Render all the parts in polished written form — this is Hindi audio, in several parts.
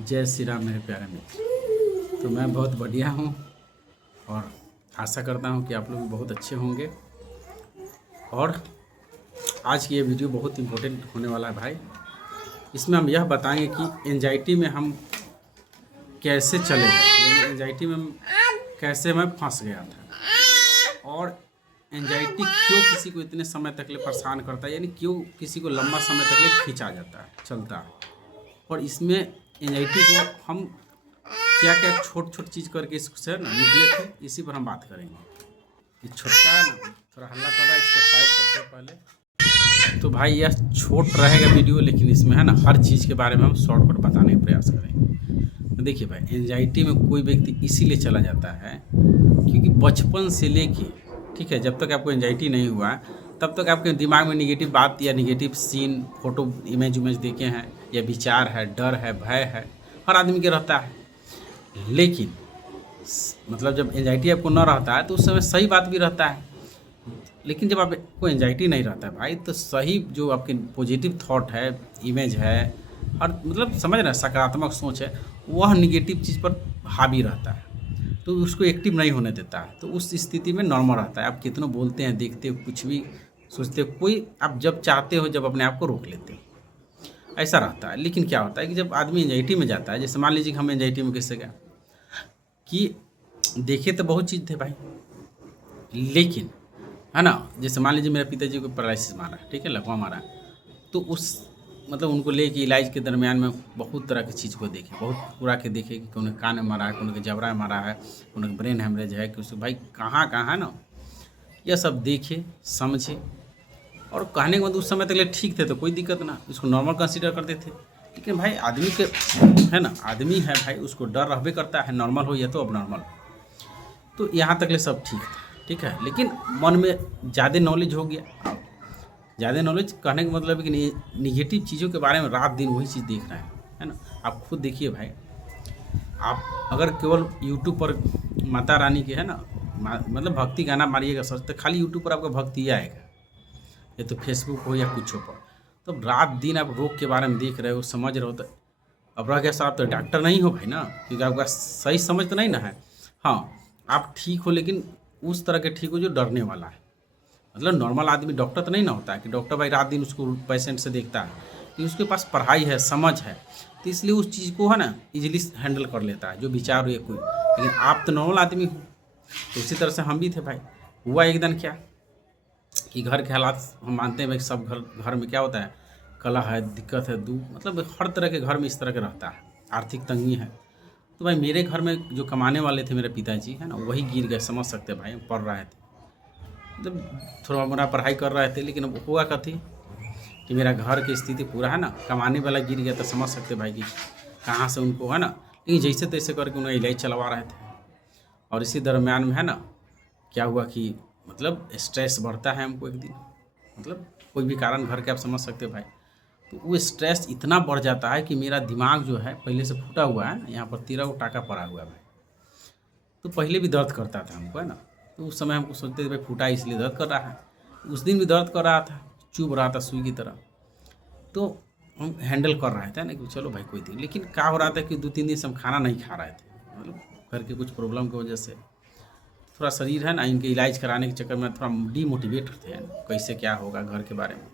जय श्री राम मेरे प्यारे मित्र। तो मैं बहुत बढ़िया हूँ और आशा करता हूँ कि आप लोग भी बहुत अच्छे होंगे। और आज की ये वीडियो बहुत इम्पोर्टेंट होने वाला है भाई। इसमें हम यह बताएंगे कि एंजाइटी में हम कैसे चले गए, यानी एंजाइटी में कैसे मैं फंस गया था, और एंजाइटी क्यों किसी को इतने समय तक ले परेशान करता है, यानी क्यों किसी को लंबा समय तक ले खींचा जाता है, चलता है। और इसमें एंजाइटी को हम क्या क्या छोट छोट चीज़ करके इससे ना निकले थे, इसी पर हम बात करेंगे। ये छोटा है ना, थोड़ा हल्ला कर रहा है, इसको साइड करते हैं पहले। तो भाई यह छोट रहेगा वीडियो, लेकिन इसमें है ना हर चीज़ के बारे में हम शॉर्टकट बताने का प्रयास करेंगे। तो देखिए भाई, एंजाइटी में कोई व्यक्ति इसीलिए चला जाता है क्योंकि बचपन से लेके, ठीक है, जब तक आपको एंजाइटी नहीं हुआ तब तक आपके दिमाग में निगेटिव बात या निगेटिव सीन, फोटो, इमेज देखे हैं, या विचार है, डर है, भय है, हर आदमी के रहता है। लेकिन मतलब जब एंजाइटी आपको ना रहता है तो उस समय सही बात भी रहता है। लेकिन जब आपको एंजाइटी नहीं रहता है भाई, तो सही जो आपके पॉजिटिव थॉट है, इमेज है, और मतलब समझ रहे सकारात्मक सोच है, वह निगेटिव चीज़ पर हावी रहता है, तो उसको एक्टिव नहीं होने देता है। तो उस स्थिति में नॉर्मल रहता है। आप कितना बोलते हैं, देखते हो, कुछ भी सोचते हो, कोई आप जब चाहते हो जब अपने आप को रोक लेते हो, ऐसा रहता है। लेकिन क्या होता है कि जब आदमी एंजाइटी में जाता है, जैसे मान लीजिए कि हम एंजाइटी में कैसे गए कि देखे तो बहुत चीज़ थे भाई, लेकिन है ना, जैसे मान लीजिए मेरे पिताजी को पैरालिसिस मारा, ठीक है, लकवा मारा, तो उस मतलब उनको लेके इलाज के दरमियान में बहुत तरह की चीज़ को देखे, बहुत पूरा के देखे कि कौन कान में मारा है, कौन के जबड़ा में मारा है, कौन के ब्रेन हेमरेज है, कि उसको भाई कहाँ कहाँ है ना, यह सब देखे समझे। और कहने के बाद उस समय तक ले ठीक थे तो कोई दिक्कत ना, उसको नॉर्मल कंसीडर करते थे। लेकिन भाई आदमी के है ना, आदमी है भाई, उसको डर रहबे करता है, नॉर्मल हो या तो अब नॉर्मल। तो यहाँ तक ले सब ठीक था, ठीक है। लेकिन मन में ज़्यादा नॉलेज हो गया। ज़्यादा नॉलेज कहने का मतलब है कि निगेटिव चीज़ों के बारे में रात दिन वही चीज़ देख रहे हैं, है ना। आप खुद देखिए भाई, आप अगर केवल यूट्यूब पर माता रानी के है ना, मतलब भक्ति गाना मारिएगा सर्च, तो खाली यूट्यूब पर आपका भक्ति ही आएगा, या तो फेसबुक हो या कुछ हो पर। तो रात दिन आप रोग के बारे में देख रहे हो, समझ रहे हो, तो अब रह गया सर आप तो डॉक्टर नहीं हो भाई ना, क्योंकि आपका सही समझ तो नहीं ना है। हाँ, आप ठीक हो, लेकिन उस तरह के ठीक हो जो डरने वाला है। मतलब नॉर्मल आदमी डॉक्टर तो नहीं ना होता है कि डॉक्टर भाई रात दिन उसको पेशेंट से देखता है, कि उसके पास पढ़ाई है, समझ है, तो इसलिए उस चीज़ को है ना इजीली हैंडल कर लेता है, जो विचार हो या कोई। लेकिन आप तो नॉर्मल आदमी हो, तो उसी तरह से हम भी थे भाई। हुआ एक दिन क्या कि घर के हालात हम मानते हैं भाई, सब घर घर में क्या होता है, कलह है, दिक्कत है, दुख, मतलब हर तरह के घर में इस तरह के रहता है, आर्थिक तंगी है। तो भाई मेरे घर में जो कमाने वाले थे मेरे पिताजी है ना, वही गिर गए, समझ सकते हैं भाई, हम पढ़ रहे थे, मतलब थोड़ा मोड़ा पढ़ाई कर रहे थे। लेकिन अब हुआ कथी कि मेरा घर की स्थिति पूरा है ना, कमाने वाला गिर गया, तो समझ सकते भाई कि कहाँ से उनको है ना। लेकिन जैसे तैसे करके उन्हें इलाज चलवा रहे थे। और इसी दरम्यान में है ना क्या हुआ कि मतलब स्ट्रेस बढ़ता है हमको एक दिन, मतलब कोई भी कारण घर के आप समझ सकते हो भाई। तो वो स्ट्रेस इतना बढ़ जाता है कि मेरा दिमाग जो है पहले से फूटा हुआ है ना, यहाँ पर 13 टाका पड़ा हुआ है भाई। तो पहले भी दर्द करता था हमको, है ना। तो उस समय हमको सोचते थे भाई फूटा इसलिए दर्द कर रहा है, उस दिन भी दर्द कर रहा था, चुभ रहा था सुई की तरह। तो हम हैंडल कर रहे थे ना कि चलो भाई कोई दिन। लेकिन क्या हो रहा था कि 2-3 दिन से हम खाना नहीं खा रहे थे, मतलब घर के कुछ प्रॉब्लम की वजह से थोड़ा शरीर है ना, इनके इलाज कराने के चक्कर में थोड़ा डीमोटिवेट थे, कैसे क्या होगा घर के बारे में।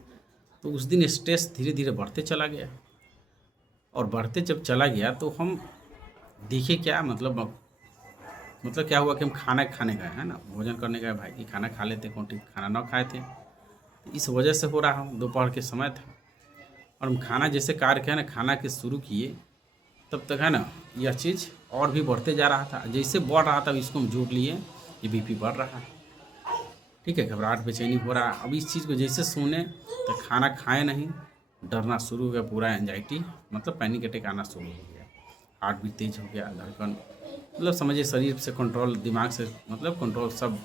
तो उस दिन स्ट्रेस धीरे धीरे बढ़ते चला गया, और बढ़ते जब चला गया तो हम देखे क्या मतलब क्या हुआ कि हम खाना खाने गए, है ना, भोजन करने गए भाई, कि खाना खा लेते, कौन ठीक खाना ना खाए थे। इस वजह से हो रहा, हम दोपहर के समय था, और हम खाना जैसे कार्य किया ना, खाना के शुरू किए, तब तक है ना यह चीज़ और भी बढ़ते जा रहा था। जैसे बढ़ रहा था इसको हम जोड़ लिए, ये बीपी बढ़ रहा है, ठीक है, घबराहट बेचैनी हो रहा है। अब इस चीज़ को जैसे सुने तो खाना खाए नहीं, डरना शुरू हो गया, पूरा एंजाइटी, मतलब पैनिक अटैक आना शुरू हो गया, हार्ट भी तेज हो गया, धड़कन, मतलब समझिए शरीर से कंट्रोल, दिमाग से मतलब कंट्रोल सब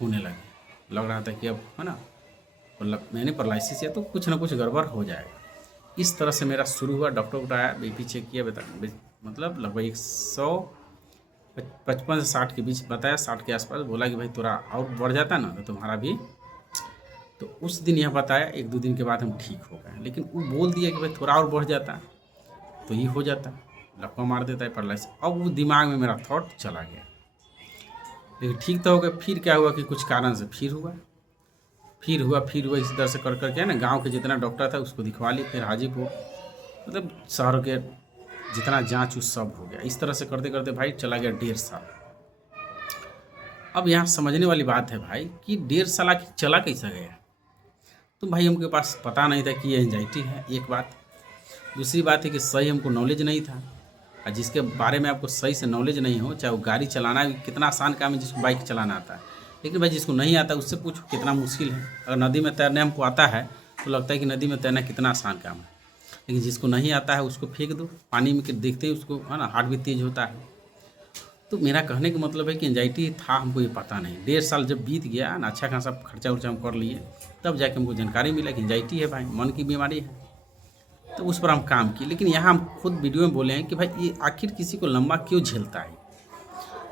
होने लगे। लग रहा था कि अब है ना, मतलब मैंने पैरालिसिस है तो कुछ ना कुछ गड़बड़ हो जाएगा। इस तरह से मेरा शुरू हुआ। डॉक्टर को बताया, बीपी चेक किया, मतलब लगभग 155 से 60 के बीच बताया, 60 के आसपास। बोला कि भाई थोड़ा और बढ़ जाता ना तो तुम्हारा भी। तो उस दिन यह बताया, 1-2 दिन के बाद हम ठीक हो गए। लेकिन वो बोल दिया कि भाई थोड़ा और बढ़ जाता तो ये हो जाता। लकवा मार देता है पैरालाइसिस। अब वो दिमाग में मेरा थॉट चला गया, लेकिन ठीक तो हो गया। फिर क्या हुआ कि कुछ कारण से फिर हुआ। इसी तरह से कर करके ना गांव के जितना डॉक्टर था उसको दिखवा ली, फिर हाजीपुर मतलब शहर के जितना जांच उस सब हो गया। इस तरह से करते करते भाई चला गया 1.5 साल। अब यहाँ समझने वाली बात है भाई कि 1.5 साल आखिर चला कैसा गया। तो भाई हमके पास पता नहीं था कि ये एंजाइटी है, एक बात। दूसरी बात है कि सही हमको नॉलेज नहीं था, और जिसके बारे में आपको सही से नॉलेज नहीं हो, चाहे वो गाड़ी चलाना भी कितना आसान काम है जिसको बाइक चलाना आता है, लेकिन भाई जिसको नहीं आता उससे पूछो कितना मुश्किल है। अगर नदी में तैरने हमको आता है तो लगता है कि नदी में तैरना कितना आसान काम है, लेकिन जिसको नहीं आता है उसको फेंक दो पानी में, देखते ही उसको है ना हार्ट भी तेज होता है। तो मेरा कहने का मतलब है कि एंजाइटी था, हमको ये पता नहीं। 1.5 साल जब बीत गया ना, अच्छा खासा खर्चा उर्चा हम कर लिए, तब जाके हमको जानकारी मिला कि एंजाइटी है भाई, मन की बीमारी है। तो उस पर हम काम किए, लेकिन यहाँ हम खुद वीडियो में बोले हैं कि भाई ये आखिर किसी को लंबा क्यों झेलता है।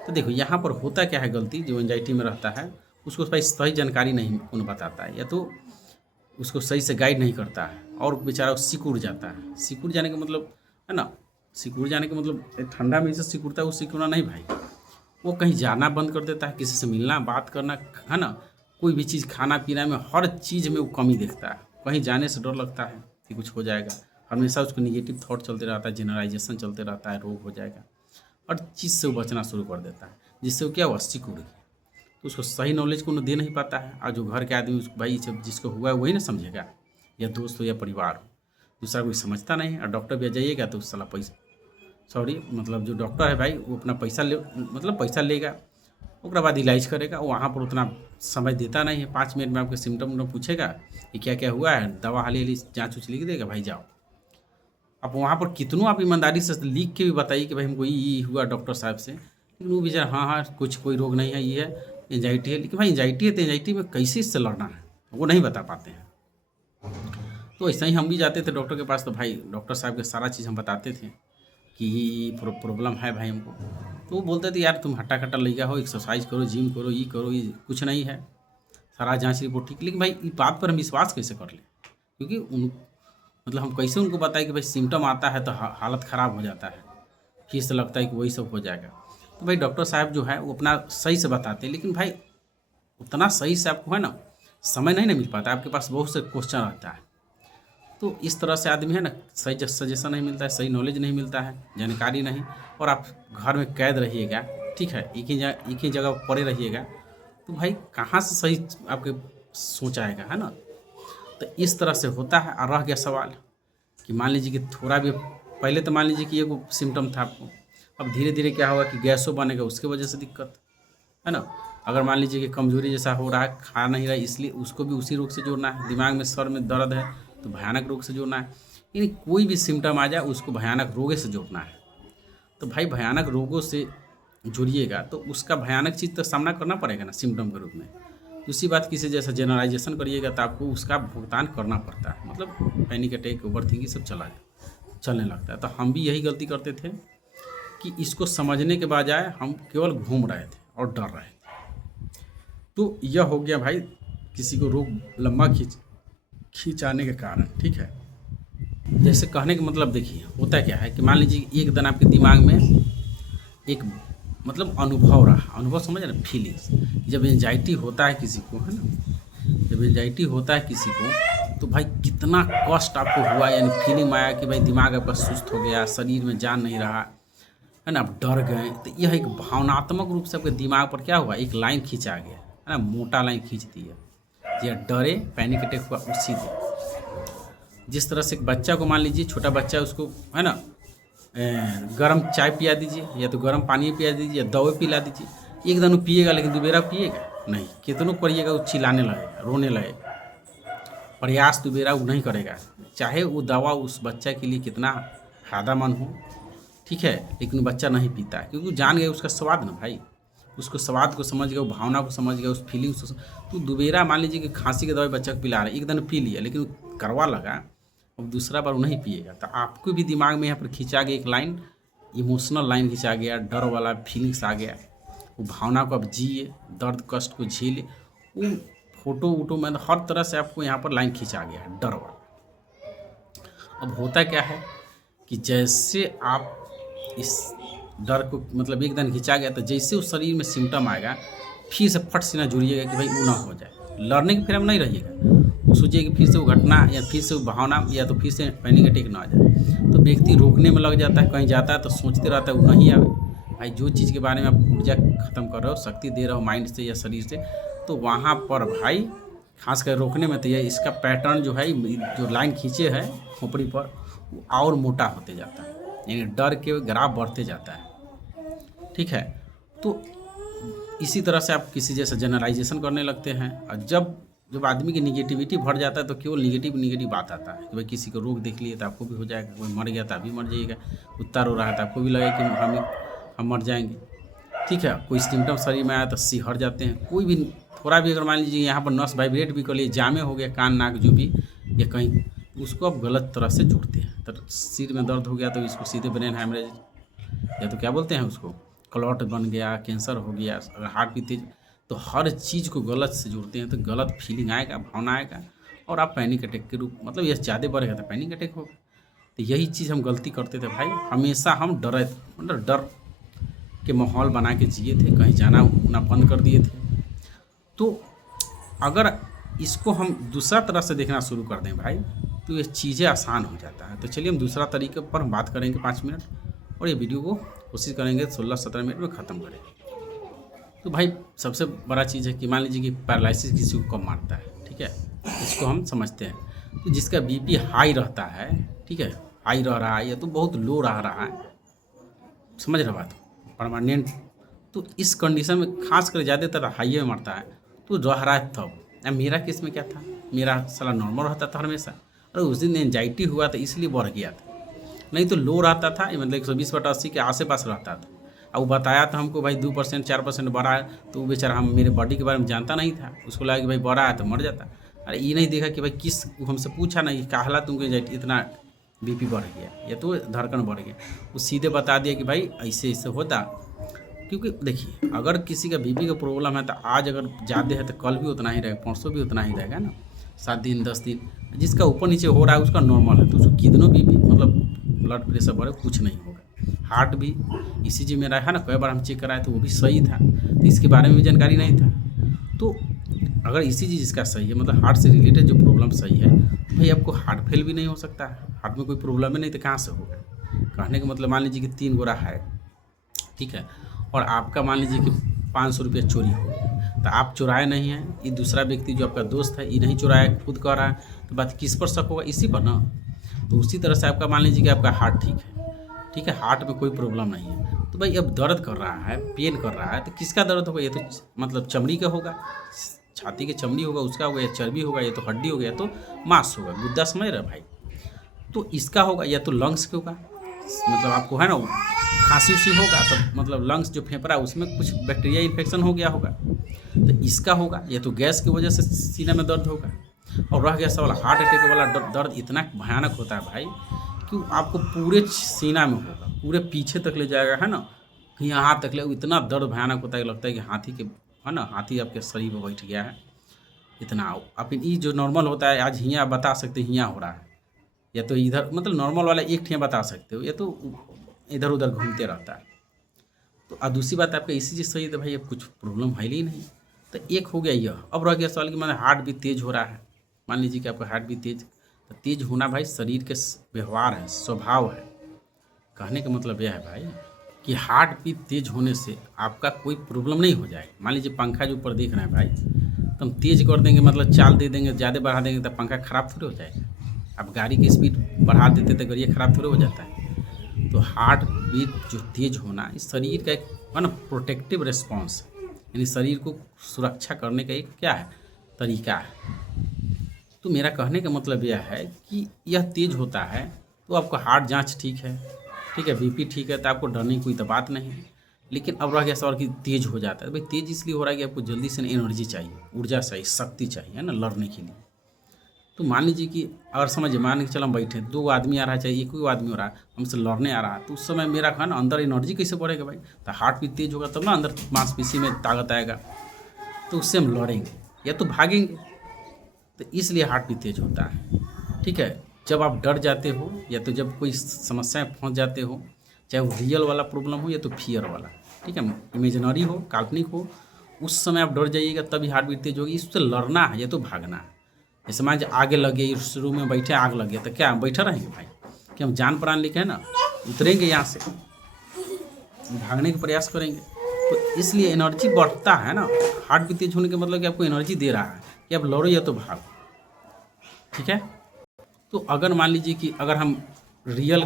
तो देखो यहाँ पर होता क्या है, गलती जो एंजाइटी में रहता है उसको भाई सही जानकारी नहीं कौन बताता है, या तो उसको सही से गाइड नहीं करता है, और बेचारा सिकुड़ जाता है। सिकुड़ जाने का मतलब है ना, सिकुड़ जाने का मतलब ठंडा में से सिकुड़ता है, वो सिकुड़ना नहीं भाई। वो कहीं जाना बंद कर देता है, किसी से मिलना बात करना है ना, कोई भी चीज़ खाना पीना में, हर चीज़ में वो कमी देखता है। कहीं जाने से डर लगता है कि कुछ हो जाएगा, हमेशा उसको निगेटिव थॉट चलते रहता है, जनरलाइजेशन चलते रहता है, रोग हो जाएगा, हर चीज़ से वो बचना शुरू कर देता है, जिससे वो क्या हुआ, सिकुड़ गया। तो उसको सही नॉलेज को दे नहीं पाता है, और जो घर के आदमी उसको भाई जिसको हुआ है वही ना समझेगा, या दोस्त हो या परिवार हो, दूसरा कोई समझता नहीं। और डॉक्टर भी जाइएगा तो उस साला पैसा मतलब जो डॉक्टर है भाई वो अपना पैसा पैसा लेगा, उसके बाद इलाज करेगा। वहाँ पर उतना समय देता नहीं है, 5 मिनट में आपके सिम्टम पूछेगा कि क्या क्या हुआ है, दवा हाली जाँच उच लिख देगा, भाई जाओ। अब वहाँ पर कितनों आप ईमानदारी से लिख के भी बताइए कि भाई हमको ये हुआ डॉक्टर साहब से, लेकिन वो बेचारा हाँ कुछ कोई रोग नहीं है, ये है एंजाइटी है। लेकिन भाई एंजाइटी है तो एंजाइटी में कैसे इससे लड़ना है वो नहीं बता पाते हैं। तो ऐसा ही हम भी जाते थे डॉक्टर के पास, तो भाई डॉक्टर साहब के सारा चीज़ हम बताते थे कि ये प्रॉब्लम है भाई हमको। तो वो बोलते थे यार तुम हट्टा कट्टा लगा हो, एक्सरसाइज करो, जिम करो, ये कुछ नहीं है, सारा जांच रिपोर्ट ठीक। लेकिन भाई इस बात पर हम विश्वास कैसे कर लें, क्योंकि हम कैसे उनको बताएं कि भाई सिम्टम आता है तो हालत ख़राब हो जाता है, फिर से लगता है कि वही सब हो जाएगा। तो भाई डॉक्टर साहब जो है वो अपना सही से बताते हैं, लेकिन भाई उतना सही से आपको है ना समय नहीं ना मिल पाता, आपके पास बहुत से क्वेश्चन रहता है। तो इस तरह से आदमी है ना, सही सजेशन नहीं मिलता है, सही नॉलेज नहीं मिलता है, जानकारी नहीं, और आप घर में कैद रहिएगा, ठीक है, एक ही जगह पड़े रहिएगा, तो भाई कहाँ से सही आपके सोच आएगा, है ना। तो इस तरह से होता है। और रह गया सवाल कि मान लीजिए कि थोड़ा भी पहले तो मान लीजिए कि ये सिम्टम था आपको, अब धीरे धीरे क्या होगा कि गैसों बनेगा, उसके वजह से दिक्कत है ना। अगर मान लीजिए कि कमजोरी जैसा हो रहा है, खा नहीं रहा है, इसलिए उसको भी उसी रोग से जोड़ना है। दिमाग में सर में दर्द है तो भयानक रोग से जोड़ना है, यानी कोई भी सिम्टम आ जाए उसको भयानक रोग से जोड़ना है। तो भाई भयानक रोगों से जुड़िएगा तो उसका भयानक चीज़ तो सामना करना पड़ेगा ना सिम्टम के रूप में। दूसरी बात, किसी जैसा जनरलाइजेशन करिएगा तो आपको उसका भुगतान करना पड़ता है, मतलब पैनिक अटैक, ओवर थिंकिंग सब चलने लगता है। तो हम भी यही गलती करते थे कि इसको समझने के बजाय हम केवल घूम रहे थे और डर रहे थे। तो यह हो गया भाई किसी को रोग लंबा खींचाने के कारण, ठीक है। जैसे कहने का मतलब देखिए होता क्या है कि मान लीजिए एक दिन आपके दिमाग में एक अनुभव रहा, अनुभव समझ रहे, फीलिंग्स। जब एंजाइटी होता है किसी को, है ना, जब एंजाइटी होता है किसी को तो भाई कितना कष्ट आपको हुआ, यानी फीलिंग में आया कि भाई दिमाग आपका सुस्त हो गया, शरीर में जान नहीं रहा, है ना, आप डर गए। तो यह एक भावनात्मक रूप से आपके दिमाग पर क्या हुआ, एक लाइन खींचा गया, है ना, मोटा लाइन खींच दी है। यह डरे, पैनिक अटैक हुआ उसी दिन। जिस तरह से एक बच्चा को मान लीजिए, छोटा बच्चा, उसको है ना गर्म चाय पिया दीजिए, या तो गर्म पानी पिया दीजिए, या दवा पिला दीजिए, एक दिन वो पिएगा, लेकिन दोबारा पिएगा नहीं। कितनों करिएगा वो चिल्लाने लगेगा, रोने लगेगा, प्रयास दोबारा वो नहीं करेगा, चाहे वो दवा उस बच्चा के लिए कितना फायदेमंद हो, ठीक है, लेकिन वो बच्चा नहीं पीता है, क्योंकि जान गया उसका स्वाद ना भाई, उसको स्वाद को समझ गया, वो भावना को समझ गया, उस फीलिंग्स को। तो दोबारा मान लीजिए कि खांसी की दवाई बच्चा को पिला रहा है, एक दिन पी लिया, लेकिन करवा लगा, अब दूसरा बार वो नहीं पिएगा। तो आपको भी दिमाग में यहाँ पर खींचा गया एक लाइन, इमोशनल लाइन खींचा गया, डर वाला फीलिंग्स आ गया, वो भावना को अब जिए, दर्द कष्ट को झेले, वो फोटो वोटो में हर तरह से आपको यहाँ पर लाइन खींचा गया है, डर वाला। अब होता क्या है कि जैसे आप इस डर को मतलब एकदम खिंचा गया, तो जैसे उस शरीर में सिम्टम आएगा फिर से फट से ना जुड़िएगा कि भाई वो ना हो जाए, लड़ने के फिर हम नहीं रहिएगा। वो सोचिए कि फिर से वो घटना या फिर से वो भावना या तो फिर से पैनिक अटैक ना आ जाए। तो व्यक्ति रोकने में लग जाता है, कहीं जाता है तो सोचते रहता है वो नहीं आवे। भाई जो चीज़ के बारे में आप ऊर्जा ख़त्म कर रहे हो, शक्ति दे रहे हो माइंड से या शरीर से, तो वहाँ पर भाई खास कर रोकने में तो यह इसका पैटर्न जो है, जो लाइन खींचे है खोपड़ी पर, वो और मोटा होते जाता है, यानी डर के ग्राफ बढ़ते जाता है। ठीक है, तो इसी तरह से आप किसी जैसा जनरलाइजेशन करने लगते हैं। और जब जब आदमी की निगेटिविटी बढ़ जाता है तो केवल निगेटिव बात आता है कि भाई किसी को रोग देख लिए तो आपको भी हो जाएगा, कोई मर गया तो आप भी मर जाइएगा, कुत्ता रो रहा है तो आपको भी लगेगा कि हम मर जाएंगे। ठीक है, कोई सिम्टम शरीर में आया तो सिहर जाते हैं। कोई भी थोड़ा भी अगर मान लीजिए यहाँ पर नस वाइब्रेट भी कर लिए, जामे हो गया कान नाक जो भी या कहीं, उसको आप गलत तरह से जोड़ते हैं। तो सिर में दर्द हो गया तो इसको सीधे ब्रेन हैमरेज या तो क्या बोलते हैं उसको, क्लॉट बन गया, कैंसर हो गया, अगर हार्ट भी तेज, तो हर चीज़ को गलत से जोड़ते हैं तो गलत फीलिंग आएगा, भावना आएगा, और आप पैनिक अटैक के रूप मतलब ये ज़्यादा बढ़ेगा तो पैनिक अटैक होगा। तो यही चीज़ हम गलती करते थे भाई, हमेशा हम डरे, मतलब डर के माहौल बना के जिए थे, कहीं जाना ना बंद कर दिए थे। तो अगर इसको हम दूसरा तरह से देखना शुरू कर दें भाई, तो ये चीज़ें आसान हो जाता है। तो चलिए हम दूसरा तरीके पर हम बात करेंगे 5 मिनट, और ये वीडियो को कोशिश करेंगे 16-17 मिनट में ख़त्म करें। तो भाई सबसे बड़ा चीज़ है कि मान लीजिए कि पैरालिसिस किसी को कम मारता है, ठीक है, इसको हम समझते हैं। तो जिसका बीपी हाई रहता है, ठीक है, हाई रह रहा है या तो बहुत लो रह रहा है, समझ रहे बात, परमानेंट, तो इस कंडीशन में खास कर ज़्यादातर हाई में मरता है। तो रह रहा है तब, मेरा केस में क्या था, मेरा साला नॉर्मल रहता था हमेशा, और उस दिन एंजाइटी हुआ था इसलिए बढ़ गया था, नहीं तो लो रहता था, मतलब 120/80 के आस पास रहता था। अब वो बताया था हमको भाई 2% 4% बढ़ा है, तो वो बेचारा हम मेरे बॉडी के बारे में जानता नहीं था, उसको लगा कि भाई बढ़ा है तो मर जाता। अरे ये नहीं देखा कि भाई किस, वो हमसे पूछा नहीं काहला तुमको इतना बीपी बढ़ गया या तो धड़कन बढ़ गया, वो सीधे बता दिया कि भाई ऐसे ऐसे होता। क्योंकि देखिए अगर किसी का बीपी का प्रॉब्लम है तो आज अगर ज़्यादा है तो कल भी उतना ही रहेगा, परसों भी उतना ही रहेगा ना, 7 दिन 10 दिन। जिसका ऊपर नीचे हो रहा है उसका नॉर्मल है, तो उसको कितनों बीपी मतलब ब्लड प्रेशर बढ़े कुछ नहीं होगा। हार्ट भी ईसीजी मेरा है ना, कई बार हम चेक कराए तो वो भी सही था, तो इसके बारे में भी जानकारी नहीं था। तो अगर ईसीजी जिसका सही है, मतलब हार्ट से रिलेटेड जो प्रॉब्लम सही है, तो भाई आपको हार्ट फेल भी नहीं हो सकता है। हार्ट में कोई प्रॉब्लम ही नहीं तो कहाँ से होगा। कहने का मतलब मान लीजिए कि 3 गोरा है, ठीक है, और आपका मान लीजिए कि 500 रुपया चोरी हो गया, तो आप चुराए नहीं हैं, ये दूसरा व्यक्ति जो आपका दोस्त है ये नहीं चुराया, खुद कह रहा है, तो बात किस पर शक होगा, इसी पर ना। तो उसी तरह से आपका मान लीजिए कि आपका हार्ट ठीक है, ठीक है, हार्ट में कोई प्रॉब्लम नहीं है, तो भाई अब दर्द कर रहा है, पेन कर रहा है, तो किसका दर्द होगा, ये तो मतलब चमड़ी का होगा, छाती की चमड़ी होगा उसका होगा, या चर्बी होगा, या तो हड्डी होगा, या तो मांस होगा, गुद्दा समझ रहा भाई, तो इसका होगा, या तो लंग्स के होगा, मतलब आपको है ना खांसी उसी होगा तो मतलब लंग्स जो फेफड़ा उसमें कुछ बैक्टीरिया इन्फेक्शन हो गया होगा, तो इसका होगा, या तो गैस की वजह से सीने में दर्द होगा। और रह गया सवाल हार्ट अटैक वाला दर्द इतना भयानक होता है भाई कि आपको पूरे सीना में होगा, पूरे पीछे तक ले जाएगा, है ना, यहाँ तक ले, इतना दर्द भयानक होता है कि लगता है कि हाथी के, है ना, हाथी आपके शरीर पर बैठ गया है इतना। अब ये जो नॉर्मल होता है आज हियाँ बता सकते हियाँ हो रहा है, या तो इधर मतलब नॉर्मल वाला एक ठिया बता सकते हो, या तो इधर उधर घूमते रहता है। तो और दूसरी बात आपका इसी चीज़ सही है, तो भाई अब कुछ प्रॉब्लम है ही नहीं। तो एक हो गया यह। अब रह गया सवाल कि मैंने हार्ट भी तेज़ हो रहा है, मान लीजिए कि आपका हार्ट भी तेज़, तो तेज़ होना भाई शरीर के व्यवहार है, स्वभाव है। कहने का मतलब यह है भाई कि हार्ट भी तेज़ होने से आपका कोई प्रॉब्लम नहीं हो जाएगा। मान लीजिए पंखा जो ऊपर देख रहे हैं भाई, तो हम तेज़ कर देंगे मतलब चाल दे देंगे, ज़्यादा बढ़ा देंगे तो पंखा ख़राब थोड़ी हो जाएगा। आप गाड़ी की स्पीड बढ़ा देते तो गाड़ी ख़राब थोड़ी हो जाता है। तो हार्ट बीट जो तेज़ होना इस शरीर का एक है ना प्रोटेक्टिव रिस्पॉन्स है, यानी शरीर को सुरक्षा करने का एक क्या है तरीका है। तो मेरा कहने का मतलब यह है कि यह तेज़ होता है तो आपको हार्ट जांच ठीक है, ठीक है, बीपी ठीक है, तो आपको डरने की कोई तो बात नहीं है। लेकिन अब रह गया सवाल कि तेज़ हो जाता है, भाई तेज़ इसलिए हो रहा है कि आपको जल्दी से एनर्जी चाहिए, ऊर्जा चाहिए, शक्ति चाहिए, है ना, लड़ने के लिए। तो मान लीजिए कि अगर समझिए मान के चलो हम बैठे 2 आदमी आ रहा है, चाहे एक ही आदमी हो रहा है, हमसे लड़ने आ रहा है, तो उस समय मेरा है ना अंदर एनर्जी कैसे बढ़ेगा भाई, तो हार्ट भी तेज़ होगा तब ना अंदर मांसपेशी में ताकत आएगा, तो उससे हम लड़ेंगे या तो भागेंगे। तो इसलिए हार्ट भी तेज़ होता है, ठीक है। जब आप डर जाते हो या तो जब कोई समस्या में फंस जाते हो, चाहे वो रियल वाला प्रॉब्लम हो या तो फियर वाला, ठीक है, इमेजिनरी हो, काल्पनिक हो, उस समय आप डर जाइएगा तभी हार्ट बीट तेज होगी। इससे लड़ना है या तो भागना है। जैसे मान लीजिए आगे लग गई, इस रूम में बैठे आग लग गया, तो क्या हम बैठे रहेंगे भाई? कि हम जान प्राण लेके है ना उतरेंगे यहाँ से, भागने का प्रयास करेंगे। तो इसलिए एनर्जी बढ़ता है ना, हार्ट बीट तेज होने का मतलब कि आपको एनर्जी दे रहा है कि आप लड़ो या तो भागो, ठीक है। तो अगर मान लीजिए कि अगर हम रियल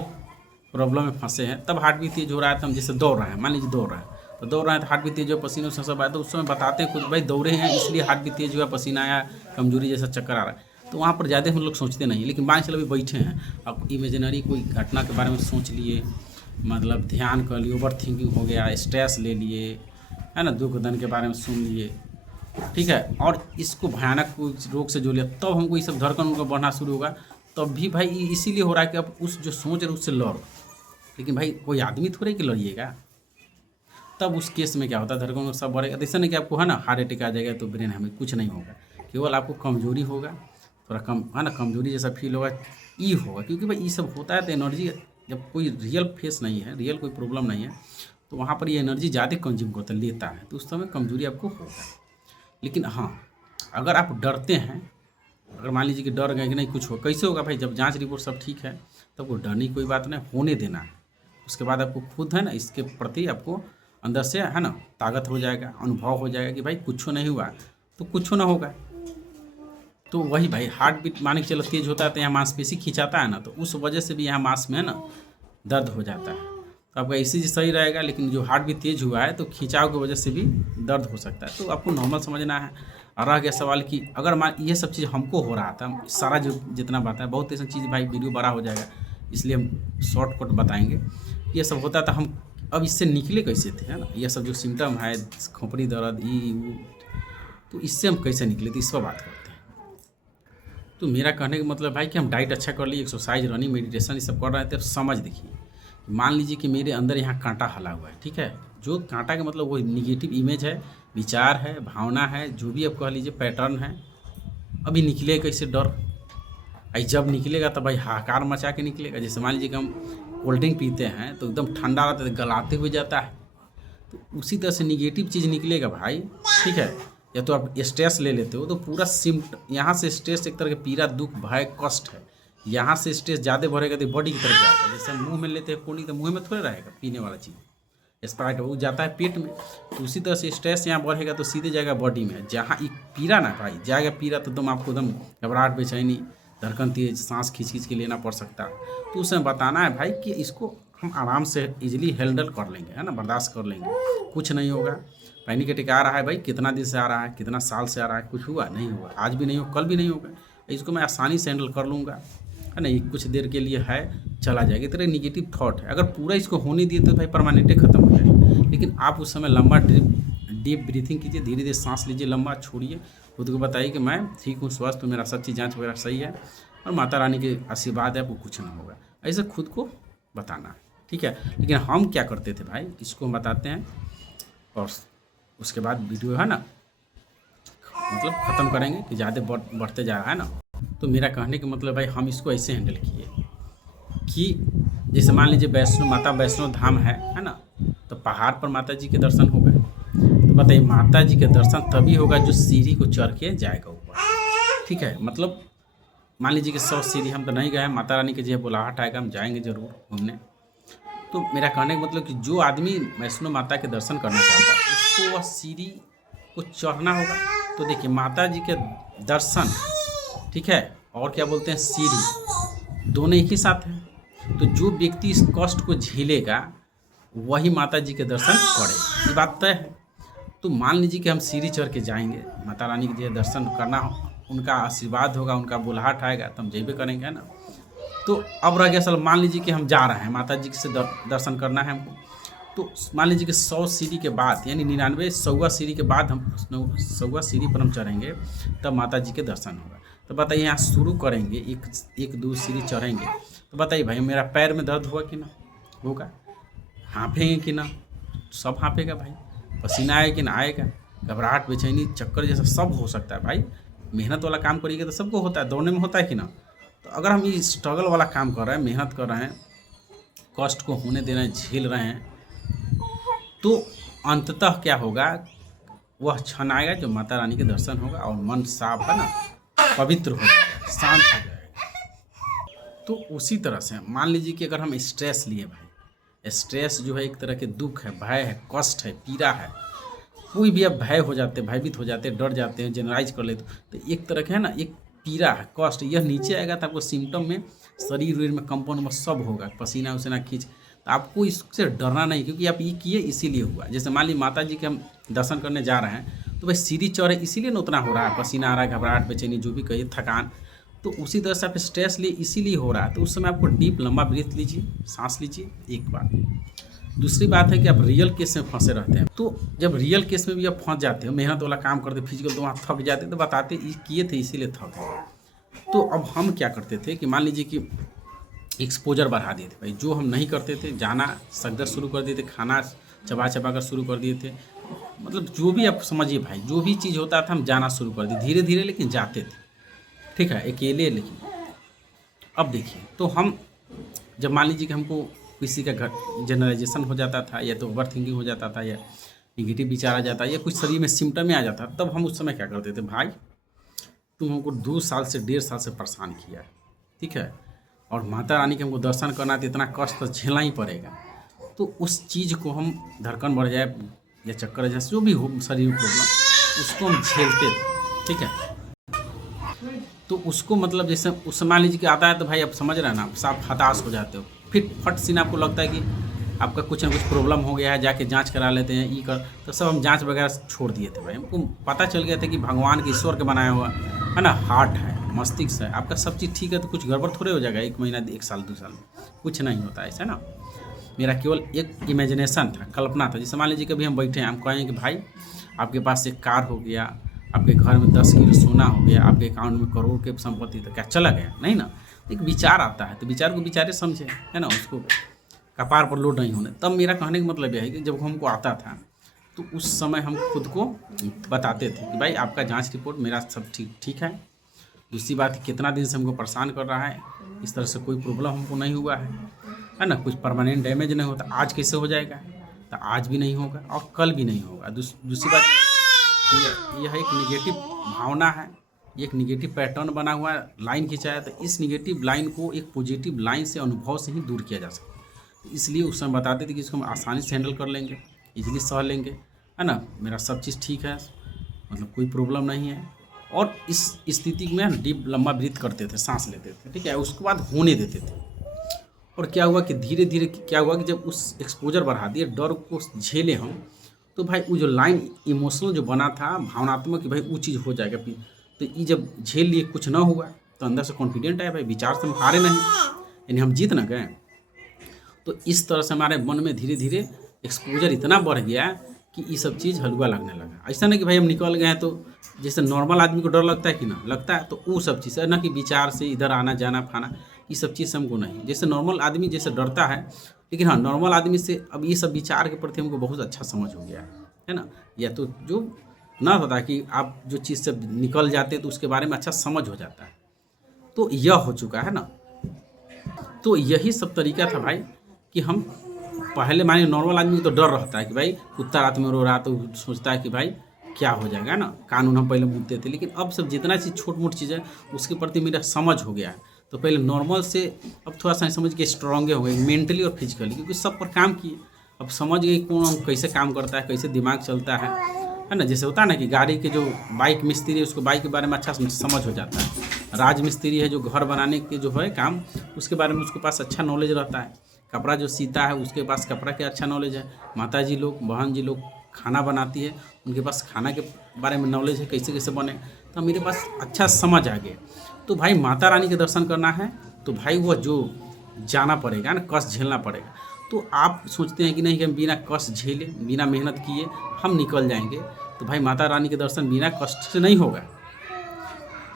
प्रॉब्लम में फंसे हैं, तब हार्ट भी तेज हो रहा है, तो हम जैसे दौड़ रहे हैं, मान लीजिए दौड़ रहे हैं, तो दौड़ रहे हैं तो हार्ट भी तेज हो, पसीनों से सब आया, तो उस समय बताते हैं खुद भाई दौड़े हैं इसलिए हार्ट भी तेज हुआ, पसीना आया, कमजोरी जैसा चक्कर आ रहा है। तो वहाँ पर ज़्यादा हम लोग सोचते नहीं, लेकिन मान चलो अभी बैठे हैं, अब इमेजिनरी कोई घटना के बारे में सोच लिए, मतलब ध्यान कर लिए, ओवर थिंकिंग हो गया, स्ट्रेस ले लिए, है ना, दुख दर्द के बारे में सुन लिए, ठीक है, और इसको भयानक रोग से जो लिया, तब हमको ये सब धड़कन उनका बढ़ना शुरू होगा। तब भी भाई इसीलिए हो रहा है कि अब उस जो सोच रहे उससे लड़ो, लेकिन भाई कोई आदमी थोड़े कि लड़िएगा। तब उस केस में क्या होता है, धड़कन सब बढ़ेगा। ऐसा नहीं कि आपको है ना हार्ट अटैक आ जाएगा तो ब्रेन हमें कुछ नहीं होगा, केवल आपको कमजोरी होगा, थोड़ा कम है ना, कमजोरी जैसा फील होगा, ई होगा। क्योंकि भाई ये सब होता है तो एनर्जी, जब कोई रियल फेस नहीं है, रियल कोई प्रॉब्लम नहीं है, तो वहाँ पर ये एनर्जी ज़्यादा कंज्यूम होता लेता है, तो उस समय कमजोरी आपको होगा। लेकिन हाँ, अगर आप डरते हैं, अगर मान लीजिए कि डर गए कि नहीं कुछ हो, कैसे होगा भाई? जब जांच रिपोर्ट सब ठीक है तब वो डरने की कोई बात नहीं, होने देना है। उसके बाद आपको खुद है ना इसके प्रति आपको अंदर से है ना ताकत हो जाएगा, अनुभव हो जाएगा कि भाई कुछ नहीं हुआ तो कुछ ना होगा। तो वही भाई हार्ट बीट मान के चलो तेज होता है तो यहाँ मांसपेशी खिंचाता है ना, तो उस वजह से भी यहाँ मांस में है ना दर्द हो जाता है। तो आपका ECG सही रहेगा, लेकिन जो हार्ट भी तेज हुआ है तो खिंचाव की वजह से भी दर्द हो सकता है। तो आपको नॉर्मल समझना है। और रह गया सवाल कि अगर मान ये सब चीज़ हमको हो रहा था, सारा जो जितना बात है, बहुत ऐसा चीज़ भाई वीडियो बड़ा हो जाएगा, इसलिए हम शॉर्टकट बताएंगे। ये सब होता था, हम अब इससे निकले कैसे थे, है ना, ये सब जो सिम्टम है, खोपड़ी दर्द, तो इससे हम कैसे निकले थे, इस पर बात करते हैं। तो मेरा कहने का मतलब भाई कि हम डाइट अच्छा कर लिए, एक्सरसाइज, रनिंग, मेडिटेशन ये सब कर रहे थे। अब समझ देखिए, मान लीजिए कि मेरे अंदर यहाँ कांटा हला हुआ है, ठीक है, जो कांटा का मतलब वो निगेटिव इमेज है, विचार है, भावना है, जो भी आप कह लीजिए पैटर्न है। अभी निकले कैसे डर, भाई जब निकलेगा तब भाई हाहाकार मचा के निकलेगा। जैसे मान लीजिए कि हम कोल्ड ड्रिंक पीते हैं तो एकदम ठंडा रहता है, गलाते हुए जाता है, तो उसी तरह से निगेटिव चीज़ निकलेगा भाई, ठीक है। या तो आप स्ट्रेस ले लेते हो तो पूरा यहाँ से स्ट्रेस एक तरह का पीड़ा, दुख, भय, कष्ट है। यहाँ से स्ट्रेस ज़्यादा बढ़ेगा तो बॉडी की तरफ जाएगा। जैसे हम मुंह में लेते हैं कोल्ड ड्रिंक, तो मुंह में थोड़े रहेगा पीने वाला चीज़, स्प्राइट वो जाता है पेट में, तो उसी तरह से स्ट्रेस यहाँ बढ़ेगा तो सीधे जाएगा बॉडी में। जहाँ एक पीड़ा ना भाई जाएगा पीड़ा, तो एकदम आपको एकदम घबराहट, बेचैनी, धड़कन तेज, सांस खींच खींच के लेना पड़ सकता है। तो उसमें बताना है भाई कि इसको हम आराम से इजीली हैंडल कर लेंगे, है ना, बर्दाश्त कर लेंगे, कुछ नहीं होगा। पैनिक अटैक आ रहा है भाई, कितना दिन से आ रहा है, कितना साल से आ रहा है, कुछ हुआ नहीं हुआ, आज भी नहीं हो, कल भी नहीं होगा, इसको मैं आसानी से हैंडल कर लूँगा, है ना, ये कुछ देर के लिए है, चला जाएगा। तेरा निगेटिव थॉट है, अगर पूरा इसको होने दिए तो भाई परमानेंट ख़त्म हो जाएगा। लेकिन आप उस समय लंबा डीप ब्रीथिंग कीजिए, धीरे धीरे सांस लीजिए, लंबा छोड़िए, खुद को बताइए कि मैं ठीक हूँ, स्वस्थ हूँ, मेरा सब चीज़ जाँच वगैरह सही है और माता रानी के आशीर्वाद है, आपको कुछ नहीं होगा। ऐसे खुद को बताना, ठीक है। लेकिन हम क्या करते थे भाई, इसको हम बताते हैं और उसके बाद वीडियो है ना मतलब ख़त्म करेंगे कि ज़्यादा बढ़ते जा रहा है ना। तो मेरा कहने का मतलब भाई हम इसको ऐसे हैंडल किए कि जैसे मान लीजिए वैष्णो धाम है ना, तो पहाड़ पर माता जी के दर्शन हो गए, तो बताइए माता जी के दर्शन तभी होगा जो सीढ़ी को चढ़ के जाएगा ऊपर, ठीक है। मतलब मान लीजिए कि 100 सीढ़ी हम तो नहीं गए, माता रानी के जो बुलाहट आएगा हम जाएंगे ज़रूर घूमने। तो मेरा कहने का मतलब कि जो आदमी वैष्णो माता के दर्शन करना चाहता है उसको वह सीढ़ी को चढ़ना होगा। तो देखिए माता जी के दर्शन, ठीक है, और क्या बोलते हैं सीढ़ी, दोनों एक ही साथ हैं। तो जो व्यक्ति इस कष्ट को झेलेगा वही माता जी के दर्शन करे, ये बात तय है। तो मान लीजिए कि हम सीढ़ी चढ़ के जाएंगे, माता रानी के जो दर्शन करना, उनका आशीर्वाद होगा, उनका बुलाहट आएगा तो हम जेबे करेंगे, है ना। तो अब रह गया सल, मान लीजिए कि हम जा रहे हैं, माता जी से दर्शन करना है हमको, तो मान लीजिए कि 100 सीढ़ी के बाद यानी 99 सीढ़ी के बाद हम 100 सीढ़ी पर हम चढ़ेंगे, तब माता जी के दर्शन होगा। तो बताइए यहाँ शुरू करेंगे, एक 2 सीढ़ी चढ़ेंगे, तो बताइए भाई मेरा पैर में दर्द हुआ कि ना होगा, हाँफेंगे कि ना, सब हाँफेगा भाई, पसीना आएगा कि ना आएगा, घबराहट, बेचैनी, चक्कर जैसा सब हो सकता है भाई। मेहनत वाला काम करिएगा तो सबको होता है, दौड़ने में होता है कि ना। तो अगर हम ये स्ट्रगल वाला काम कर रहे हैं, मेहनत कर रहे हैं, कष्ट को होने देना है, झेल रहे हैं, तो अंततः क्या होगा, वह क्षण आएगा जो माता रानी के दर्शन होगा और मन साफ है ना, पवित्र हो जाएगा, शांत हो जाएगा। तो उसी तरह से मान लीजिए कि अगर हम स्ट्रेस लिए भाई, स्ट्रेस जो है एक तरह के दुख है, भय है, कष्ट है, पीड़ा है, कोई भी अब भय हो जाते, भयभीत हो जाते, डर जाते हैं, जनरलाइज कर लेते, तो एक तरह का है ना, एक पीड़ा है, कष्ट, यह नीचे आएगा तो आपको सिम्टम में शरीर में कंपन में सब होगा, पसीना उसीना खींच, तो आपको इससे डरना नहीं, क्योंकि आप ये किए इसीलिए हुआ। जैसे मान लीजिए माता जी के हम दर्शन करने जा रहे हैं, तो भाई सीढ़ी चढ़े इसीलिए ना उतना हो रहा है, पसीना आ रहा है, घबराहट, बेचैनी, जो भी कहिए, थकान, तो उसी तरह से आप स्ट्रेस लिए इसीलिए हो रहा है। तो उस समय आपको डीप लंबा ब्रीथ लीजिए, सांस लीजिए, एक बात। दूसरी बात है कि आप रियल केस में फंसे रहते हैं, तो जब रियल केस में भी आप फंस जाते हो, मेहनत वाला काम करते फिजिकल, तो वहाँ थक जाते, तो बताते किए थे इसीलिए थक गए। तो अब हम क्या करते थे कि मान लीजिए कि एक्सपोजर बढ़ा दिए थे भाई, जो हम नहीं करते थे, जाना सकदर शुरू कर दिए थे, खाना चबा चबा कर शुरू कर दिए थे, मतलब जो भी आप समझिए भाई, जो भी चीज़ होता था हम जाना शुरू कर दिए, धीरे धीरे लेकिन जाते थे, ठीक है, अकेले। लेकिन अब देखिए, तो हम जब मान लीजिए कि हमको किसी का जनरलाइजेशन हो जाता था, या तो ओवर थिंकिंग हो जाता था, या निगेटिव विचार आ जाता, या कुछ शरीर में सिम्टम में आ जाता, तब हम उस समय क्या करते थे, भाई तुम हमको 2 साल से 1.5 साल से परेशान किया है, ठीक है, और माता रानी के हमको दर्शन करना तो इतना कष्ट तो झेलना ही पड़ेगा। तो उस चीज़ को हम, धड़कन बढ़ जाए या चक्कर आ जाए, जो भी हो शरीर प्रॉब्लम, उसको हम झेलते थे, ठीक है। तो उसको मतलब जैसे उस मान लीजिए कि आता है, तो भाई आप समझ रहे हैं ना, आप साफ हताश हो जाते हो, फिर फट सीन आपको लगता है कि आपका कुछ ना कुछ प्रॉब्लम हो गया है, जाके जांच करा लेते हैं, ये कर, तो सब हम जांच वगैरह छोड़ दिए थे भाई। हमको पता चल गया था कि भगवान के, ईश्वर के बनाया हुआ है ना, हार्ट है, मस्तिष्क है, आपका सब चीज़ ठीक है, तो कुछ गड़बड़ थोड़े हो जाएगा 1 महीना 1 साल 2 साल में, कुछ नहीं होता ऐसा ना। मेरा केवल एक इमेजिनेशन था, कल्पना था। जैसे मान लीजिए कभी हम बैठे हैं, हम कहें कि भाई आपके पास एक कार हो गया, आपके घर में 10 किलो सोना हो गया, आपके अकाउंट में करोड़ के संपत्ति, तो क्या चला गया? नहीं ना। एक विचार आता है, तो विचार को विचारे समझे, है ना, उसको कपार पर लोड नहीं होने। तब मेरा कहने का मतलब यह है कि जब हमको आता था, तो उस समय हम खुद को बताते थे कि भाई आपका जांच रिपोर्ट मेरा सब ठीक है। दूसरी बात, कितना दिन से हमको परेशान कर रहा है, इस तरह से कोई प्रॉब्लम हमको नहीं हुआ है ना, कुछ परमानेंट डैमेज नहीं होता। आज कैसे हो जाएगा? तो आज भी नहीं होगा और कल भी नहीं होगा। दूसरी बात, यह एक निगेटिव भावना है, एक निगेटिव पैटर्न बना हुआ है, लाइन खींचा है, तो इस निगेटिव लाइन को एक पॉजिटिव लाइन से, अनुभव से ही दूर किया जा सकता है। तो इसलिए उस समय बताते थे कि इसको हम आसानी से हैंडल कर लेंगे, इजीली सह लेंगे, है ना, मेरा सब चीज़ ठीक है, मतलब कोई प्रॉब्लम नहीं है। और इस स्थिति में डीप लंबा ब्रीथ करते थे, सांस लेते थे, ठीक है, उसके बाद होने देते थे। और क्या हुआ कि धीरे धीरे क्या हुआ कि जब उस एक्सपोजर बढ़ा दिए, डर को झेले हम, तो भाई वो जो लाइन इमोशनल जो बना था, भावनात्मक, कि भाई वो चीज़ हो जाएगा, तो ये जब झेल लिए कुछ ना हुआ, तो अंदर से कॉन्फिडेंट आया, भाई विचार से हम हारे नहीं, यानी हम जीत ना गए। तो इस तरह से हमारे मन में धीरे धीरे एक्सपोजर इतना बढ़ गया कि ये सब चीज़ हलवा लगने लगा। ऐसा नहीं कि भाई हम निकल गए हैं, तो जैसे नॉर्मल आदमी को डर लगता है कि ना लगता है, तो वो सब चीज़ है ना, कि विचार से इधर आना जाना खाना, ये सब चीज़ हमको नहीं। जैसे नॉर्मल आदमी जैसे डरता है, लेकिन हाँ, नॉर्मल आदमी से अब ये सब विचार के प्रति हमको बहुत अच्छा समझ हो गया है ना। या तो जो ना पता कि आप जो चीज़ से निकल जाते तो उसके बारे में अच्छा समझ हो जाता है, तो यह हो चुका है ना। तो यही सब तरीका था भाई, कि हम पहले मानिए नॉर्मल आदमी को तो डर रहता है कि भाई कुत्ता रात में रो रहा, तो सोचता है कि भाई क्या हो जाएगा ना, कानून हम पहले बुझते थे। लेकिन अब सब जितना चीज़ छोट मोट चीज़ है उसके प्रति मेरा समझ हो गया है। तो पहले नॉर्मल से अब थोड़ा सा समझ के स्ट्रांगे हो गए, मेंटली और फिजिकली, क्योंकि सब पर काम किए, अब समझ गए कौन कैसे काम करता है, कैसे दिमाग चलता है ना। जैसे होता है ना कि गाड़ी के जो बाइक मिस्त्री है, उसको बाइक के बारे में अच्छा समझ हो जाता है। राज मिस्त्री है जो घर बनाने के जो है काम, उसके बारे में उसके पास अच्छा नॉलेज रहता है। कपड़ा जो सीता है उसके पास कपड़ा के अच्छा नॉलेज है। माता जी लोग, बहन जी लोग खाना बनाती है, उनके पास खाना के बारे में नॉलेज है, कैसे कैसे बने। तो मेरे पास अच्छा समझ आ गया। तो भाई माता रानी के दर्शन करना है तो भाई वो जो जाना पड़ेगा ना, कष्ट झेलना पड़ेगा। तो आप सोचते हैं कि नहीं कि हम बिना कष्ट झेले, बिना मेहनत किए हम निकल जाएंगे, तो भाई माता रानी के दर्शन बिना कष्ट से नहीं होगा,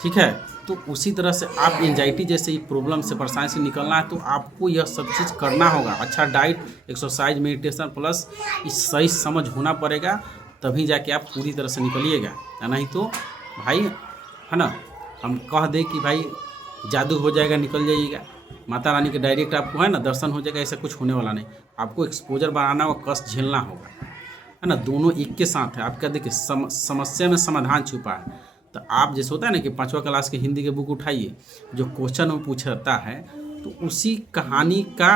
ठीक है। तो उसी तरह से आप एंजाइटी जैसे प्रॉब्लम से, परेशानी से निकलना है, तो आपको यह सब चीज़ करना होगा। अच्छा डाइट, एक्सरसाइज, मेडिटेशन प्लस इस सही समझ होना पड़ेगा, तभी जाके आप पूरी तरह से निकलिएगा। नहीं तो भाई है ना, हम कह दें कि भाई जादू हो जाएगा निकल जाइएगा, माता रानी के डायरेक्ट आपको है ना दर्शन हो जाएगा, ऐसा कुछ होने वाला नहीं। आपको एक्सपोजर बनाना और कष्ट झेलना होगा, है ना। दोनों एक के साथ है। आपका देखिए समस्या में समाधान छुपा है। तो आप जैसे होता है ना कि 5वीं क्लास के हिंदी के बुक उठाइए, जो क्वेश्चन वो पूछता है तो उसी कहानी का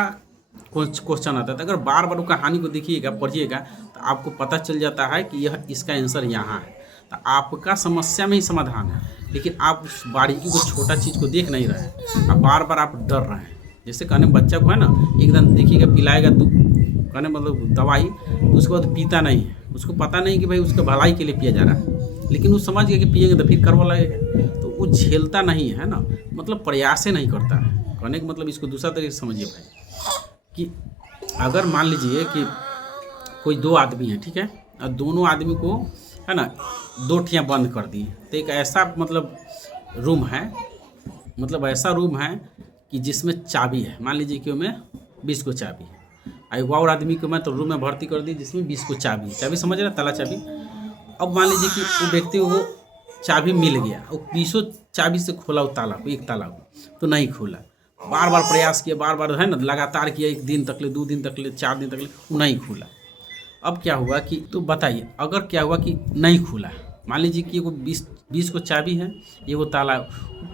क्वेश्चन आता है। तो अगर बार बार वो कहानी को देखिएगा, पढ़िएगा, तो आपको पता चल जाता है कि यह इसका आंसर यहाँ है। तो आपका समस्या में ही समाधान है, लेकिन आप उस बारीकी को, छोटा चीज़ को देख नहीं रहे हैं। आप बार बार आप डर रहे हैं। जैसे कहने बच्चा को है ना एकदम देखिएगा पिलाएगा दूध, कहने मतलब दवाई, तो उसके बाद पीता नहीं है। उसको पता नहीं कि भाई उसका भलाई के लिए पिया जा रहा है, लेकिन वो समझ गया कि पिएंगे तो फिर करवा लगेगा, तो वो झेलता नहीं है ना, मतलब प्रयास नहीं करता है। कहने का मतलब इसको दूसरा तरीके से समझिए भाई, कि अगर मान लीजिए कि कोई 2 आदमी है, ठीक है, और दोनों आदमी को है ना 2 ठियाँ बंद कर दिए। तो एक ऐसा मतलब रूम है, मतलब ऐसा रूम है कि जिसमें चाबी है। मान लीजिए कि उसमें 20 को चाबी है। एक और आदमी को मैं तो रूम में भर्ती कर दी जिसमें 20 को चाबी है। चाबी समझ रहे, ताला चाबी। अब मान लीजिए कि वो व्यक्ति को चाबी मिल गया, वो 20 चाबी से खोला वो ताला को, एक ताला को तो नहीं खोला। बार बार प्रयास किया, बार बार है ना लगातार किया, 1 दिन तक ले, 2 दिन तक ले, 4 दिन तक ले, वो नहीं खुला। अब क्या हुआ कि, तो बताइए, अगर क्या हुआ कि नहीं खुला, मान लीजिए कि वो 20 को चाबी है, ये वो ताला,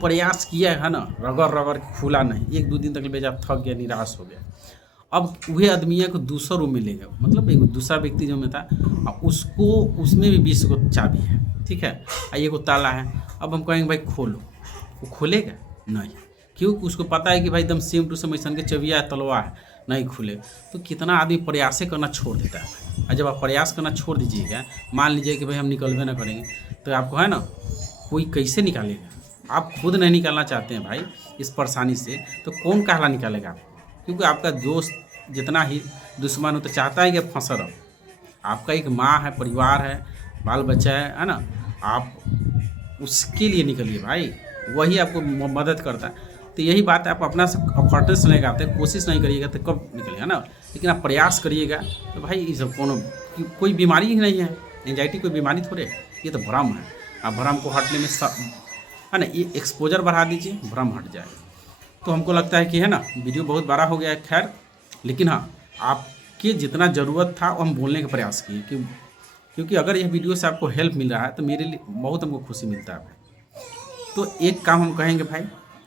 प्रयास किया है ना, रगड़ खुला नहीं, 1-2 दिन तक बेचारा थक गया, निराश हो गया। अब वही आदमी को दूसरा रूम में ले गया, मतलब एक दूसरा व्यक्ति जो में था, उसको उसमें भी 20 को चाबी है, ठीक है, ये को ताला है। अब हम कहेंगे भाई खोलो, वो खोलेगा नहीं, क्योंकि उसको पता है कि भाई एकदम सेम टू सेम ऐसा के चबिया है, तलवा है, नहीं खुले। तो कितना आदमी प्रयास करना छोड़ देता है भाई। और जब आप प्रयास करना छोड़ दीजिएगा, मान लीजिए कि भाई हम निकलवे ना करेंगे, तो आपको है ना कोई कैसे निकालेगा। आप खुद नहीं निकालना चाहते हैं भाई इस परेशानी से, तो कौन कहला निकालेगा आपको। क्योंकि आपका दोस्त जितना ही दुश्मन हो तो चाहता है कि आप फंसा रहो। आपका एक माँ है, परिवार है, बाल बच्चा है ना, आप उसके लिए निकलिए भाई, वही आपको मदद करता है। तो यही बात है, आप अपना से एफर्ट्स नहीं लगाते, कोशिश नहीं करिएगा तो कब निकलेगा ना, लेकिन आप प्रयास करिएगा। तो भाई ये सब कोई बीमारी ही नहीं है, एंजाइटी कोई बीमारी थोड़े, ये तो भ्रम है। आप भ्रम को हटने में है ना, ये एक्सपोजर बढ़ा दीजिए, भ्रम हट जाएगा। तो हमको लगता है कि है ना वीडियो बहुत बड़ा हो गया है, खैर, लेकिन हाँ आपके जितना ज़रूरत था वो हम बोलने का प्रयास किए, क्योंकि अगर यह वीडियो से आपको हेल्प मिल रहा है तो मेरे लिए बहुत हमको खुशी मिलता है भाई। तो एक काम हम कहेंगे भाई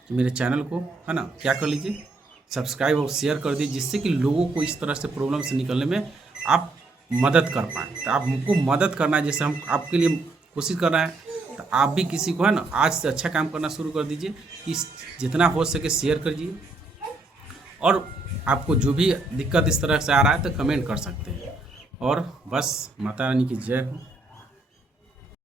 कि मेरे चैनल को है ना क्या कर लीजिए, सब्सक्राइब और शेयर कर दीजिए, जिससे कि लोगों को इस तरह से प्रॉब्लम से निकलने में आप मदद कर पाएँ। तो आप हमको मदद करना है, जैसे हम आपके लिए कोशिश कर रहे हैं, तो आप भी किसी को है ना आज से अच्छा काम करना शुरू कर दीजिए, कि जितना हो सके शेयर करिए। और आपको जो भी दिक्कत इस तरह से आ रहा है तो कमेंट कर सकते हैं। और बस माता रानी की जय हो।